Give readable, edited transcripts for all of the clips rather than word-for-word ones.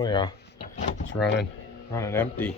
Oh yeah, it's running empty.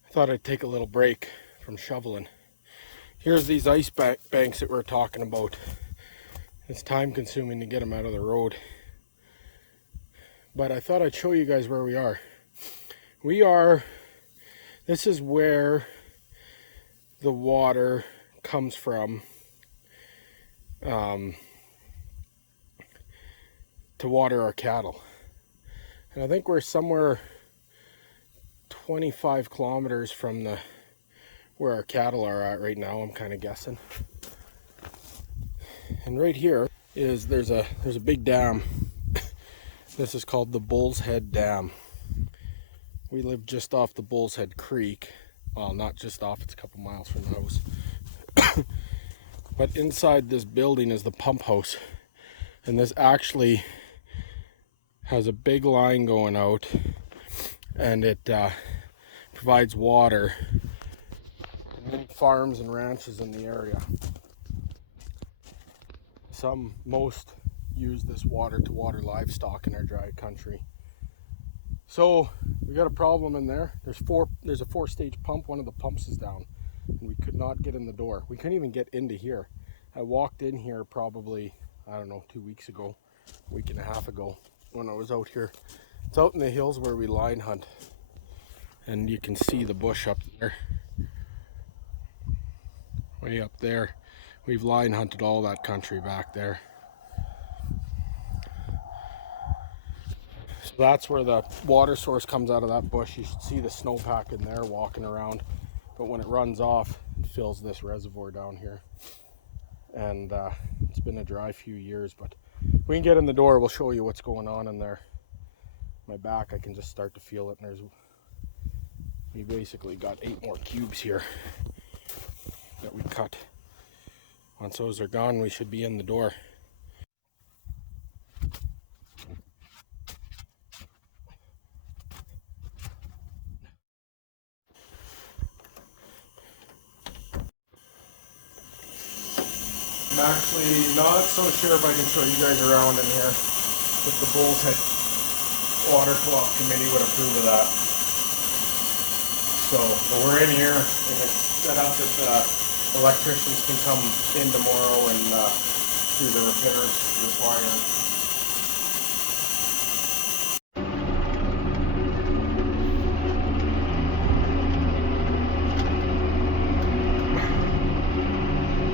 I thought I'd take a little break from shoveling. Here's these ice banks that we're talking about. It's time consuming to get them out of the road. But I thought I'd show you guys where we are. This is where the water comes from to water our cattle. And I think we're somewhere 25 kilometers from where our cattle are at right now, I'm kind of guessing. And right here is there's a big dam. This is called the Bull's Head Dam. We live just off the Bull's Head Creek. Well, not just off, it's a couple miles from the house. But inside this building is the pump house. And this actually has a big line going out, and it provides water to many farms and ranches in the area. Most use this water to water livestock in our dry country. So we got a problem in there. There's a 4-stage pump. One of the pumps is down, and we could not get in the door. We couldn't even get into here. I walked in here probably, I don't know, 2 weeks ago, a week and a half ago, when I was out here. It's out in the hills where we line hunt, and you can see the bush up there, way up there. We've line hunted all that country back there. So that's where the water source comes out of that bush. You should see the snowpack in there walking around, but when it runs off, it fills this reservoir down here. And it's been a dry few years, but we can get in the door. We'll show you what's going on in there. My back, I can just start to feel it, and we basically got 8 more cubes here that we cut. Once those are gone, we should be in the door. I'm actually not so sure if I can show you guys around in here, if the Bull's Head Water Co-op Committee would approve of that. So, but we're in here, and it's set up that electricians can come in tomorrow and do the repairs required.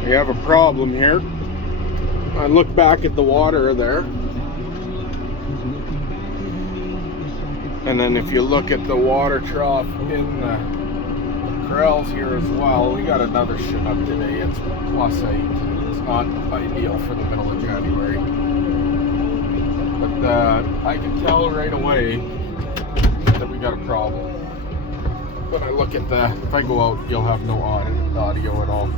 We have a problem here. I look back at the water there, and then if you look at the water trough in the corrals here as well, we got another Chinook today. It's +8. It's not ideal for the middle of January, but I can tell right away that we got a problem. When I look at if I go out, you'll have no audio at all.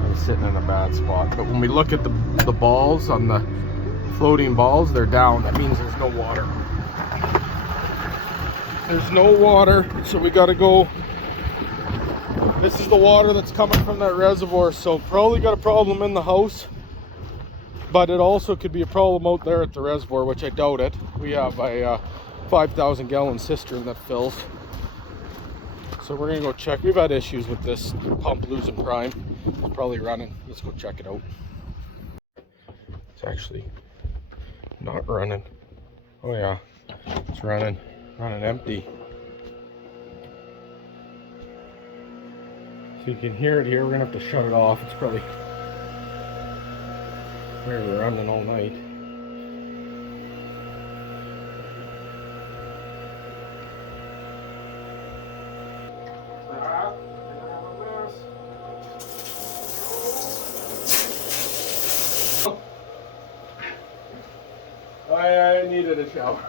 I'm sitting in a bad spot. But when we look at the balls on the floating balls, they're down. That means there's no water. There's no water, so we got to go. This is the water that's coming from that reservoir, so probably got a problem in the house, but it also could be a problem out there at the reservoir, which I doubt it. We have a 5,000 gallon cistern that fills. So we're gonna go check. We've had issues with this pump losing prime. It's probably running. Let's go check it out. It's actually not running. Oh yeah, it's running empty. So you can hear it here. We're gonna have to shut it off. It's probably we're running all night. I needed a shower.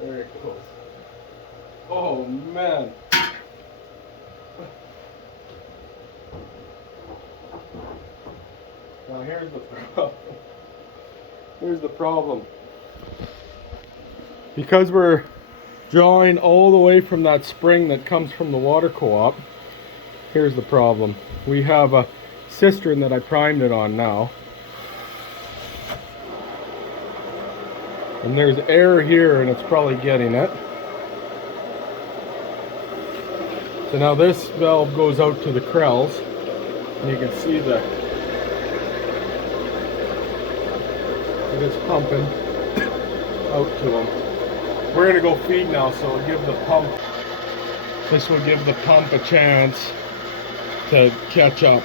There it goes. Oh man. Now here's the problem. Here's the problem. Because we're drawing all the way from that spring that comes from the water co-op, here's the problem. We have a cistern that I primed it on now. And there's air here and it's probably getting it. So now this valve goes out to the Krells. And you can see that it is pumping out to them. We're going to go feed now, so we'll give the pump, this will give the pump a chance to catch up.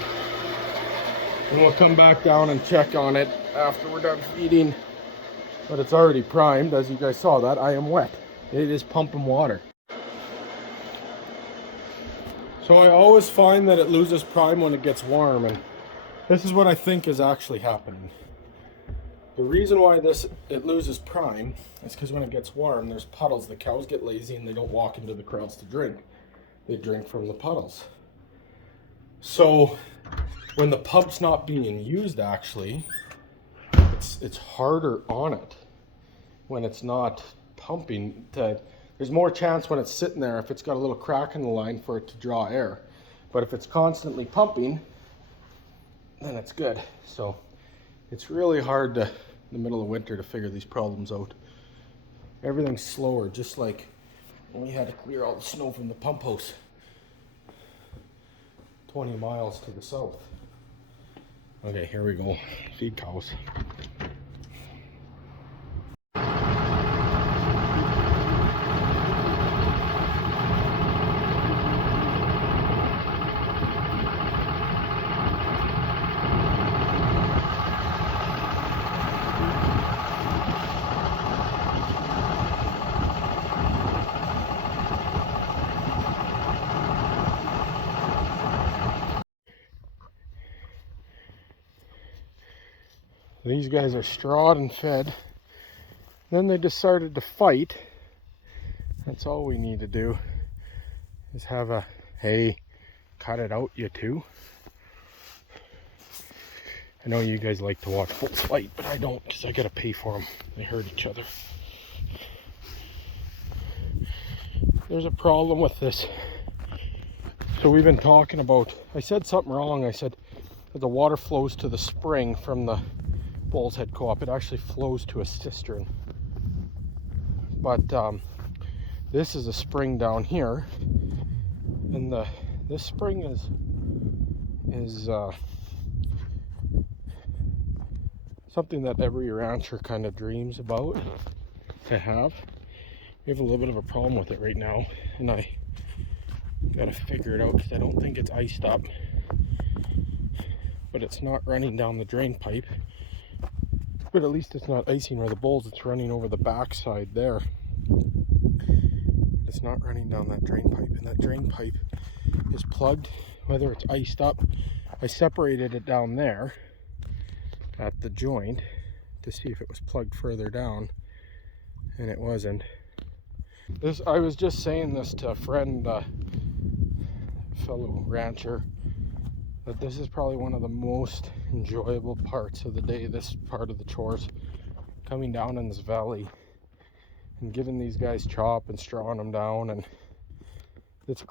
And we'll come back down and check on it after we're done feeding. But it's already primed, as you guys saw that. I am wet. It is pumping water. So I always find that it loses prime when it gets warm, and this is what I think is actually happening. The reason why it loses prime is because when it gets warm, there's puddles. The cows get lazy and they don't walk into the crowds to drink. They drink from the puddles. So when the pump's not being used, actually, it's harder on it when it's not pumping. There's more chance when it's sitting there, if it's got a little crack in the line, for it to draw air. But if it's constantly pumping, then it's good. So it's really hard in the middle of winter to figure these problems out. Everything's slower, just like when we had to clear all the snow from the pump house 20 miles to the south. Okay, here we go. Feed cows. These guys are strawed and fed. Then they decided to fight. That's all we need to do is have a, hey, cut it out, you two. I know you guys like to watch bulls fight, but I don't, because I gotta pay for them. They hurt each other. There's a problem with this. So we've been talking about, I said something wrong. I said that the water flows to the spring from the Bull's Head Co-op. It actually flows to a cistern. But this is a spring down here, and this spring is something that every rancher kind of dreams about to have. We have a little bit of a problem with it right now, and I gotta figure it out because I don't think it's iced up, but it's not running down the drain pipe. But at least it's not icing where the bulls, it's running over the backside there. It's not running down that drain pipe, and that drain pipe is plugged, whether it's iced up. I separated it down there at the joint to see if it was plugged further down, and it wasn't. I was just saying this to a friend, fellow rancher, that this is probably one of the most enjoyable parts of the day, this part of the chores, coming down in this valley and giving these guys chop and strawing them down. And it's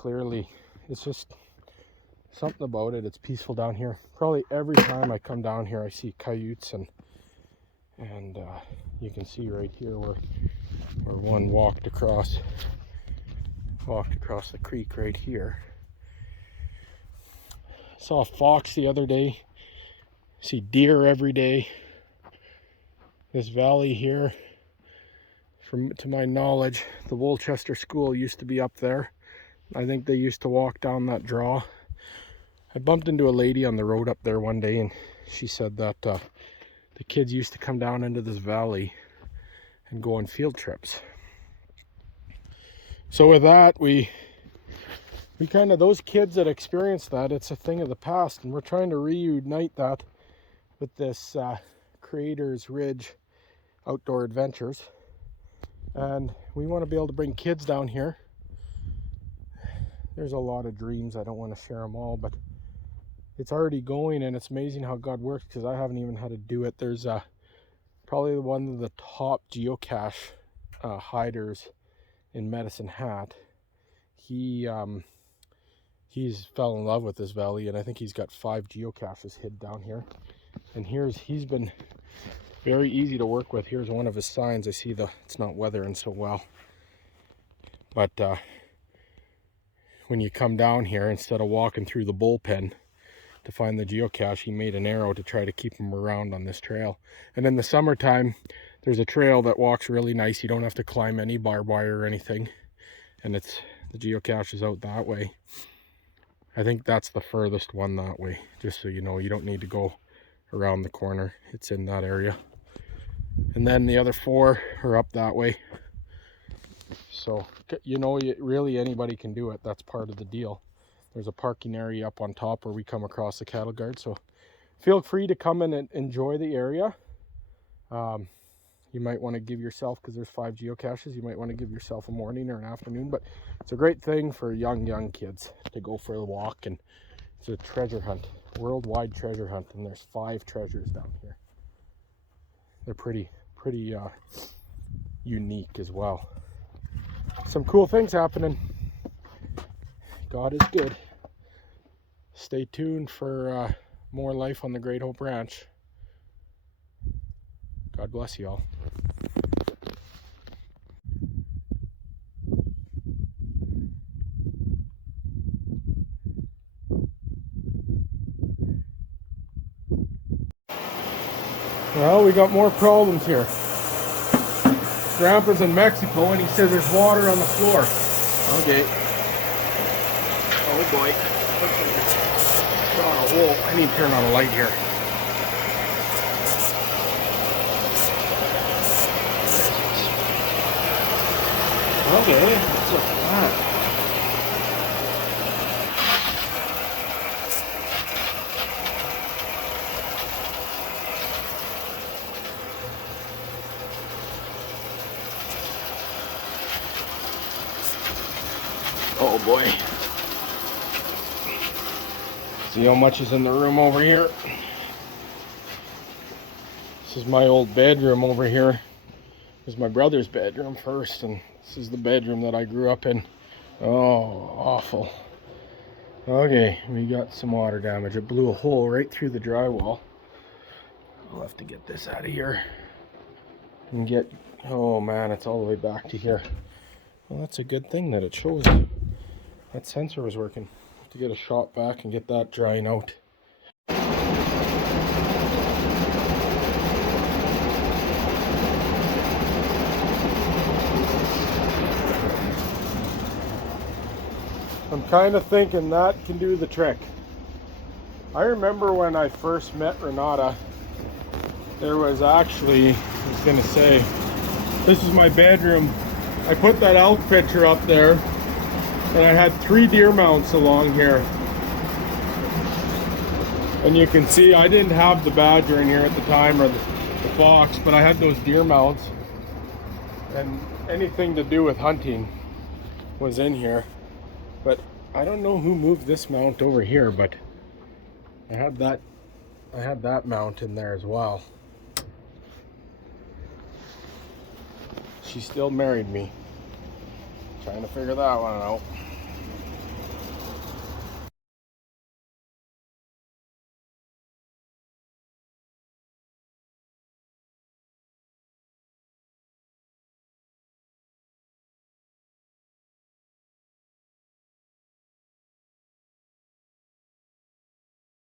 just something about it. It's peaceful down here. Probably every time I come down here I see coyotes, and you can see right here where one walked across the creek right here. Saw a fox the other day. See deer every day. This valley here, to my knowledge, the Wolchester School used to be up there. I think they used to walk down that draw. I bumped into a lady on the road up there one day, and she said that the kids used to come down into this valley and go on field trips. So with that, we kind of, those kids that experienced that, it's a thing of the past, and we're trying to reunite that with this Creators Ridge Outdoor Adventures. And we want to be able to bring kids down here. There's a lot of dreams. I don't want to share them all, but it's already going, and it's amazing how God works, because I haven't even had to do it. There's probably one of the top geocache hiders in Medicine Hat. He's fell in love with this valley, and I think he's got 5 geocaches hid down here. And he's been very easy to work with. Here's one of his signs. I see it's not weathering so well, but when you come down here, instead of walking through the bullpen to find the geocache, he made an arrow to try to keep him around on this trail. And in the summertime, there's a trail that walks really nice. You don't have to climb any barbed wire or anything, and the geocache is out that way. I think that's the furthest one that way, just so you know. You don't need to go around the corner. It's in that area. And then the other 4 are up that way. So, you know, really anybody can do it. That's part of the deal. There's a parking area up on top where we come across the cattle guard. So feel free to come in and enjoy the area. You might want to give yourself, because there's 5 geocaches, you might want to give yourself a morning or an afternoon. But it's a great thing for young kids to go for a walk. And it's a treasure hunt, worldwide treasure hunt. And there's 5 treasures down here. They're pretty unique as well. Some cool things happening. God is good. Stay tuned for more life on the Great Hope Ranch. God bless you all. Well, we got more problems here. Grandpa's in Mexico, and he says there's water on the floor. Okay. Oh boy. Got a hole. I need to turn on a light here. Okay, what's up with that? Oh boy. See how much is in the room over here. This is my old bedroom over here. This is my brother's bedroom first, and this is the bedroom that I grew up in. Oh, awful. Okay, we got some water damage. It blew a hole right through the drywall. I'll have to get this out of here and get, oh man, it's all the way back to here. Well, that's a good thing that it shows that sensor was working. Have to get a shot back and get that drying out. I'm kind of thinking that can do the trick. I remember when I first met Renata, there was actually, I was gonna say, this is my bedroom. I put that elk picture up there, and I had 3 deer mounts along here. And you can see I didn't have the badger in here at the time, or the fox, but I had those deer mounts. And anything to do with hunting was in here. But I don't know who moved this mount over here, but I had that mount in there as well. She still married me. Trying to figure that one out.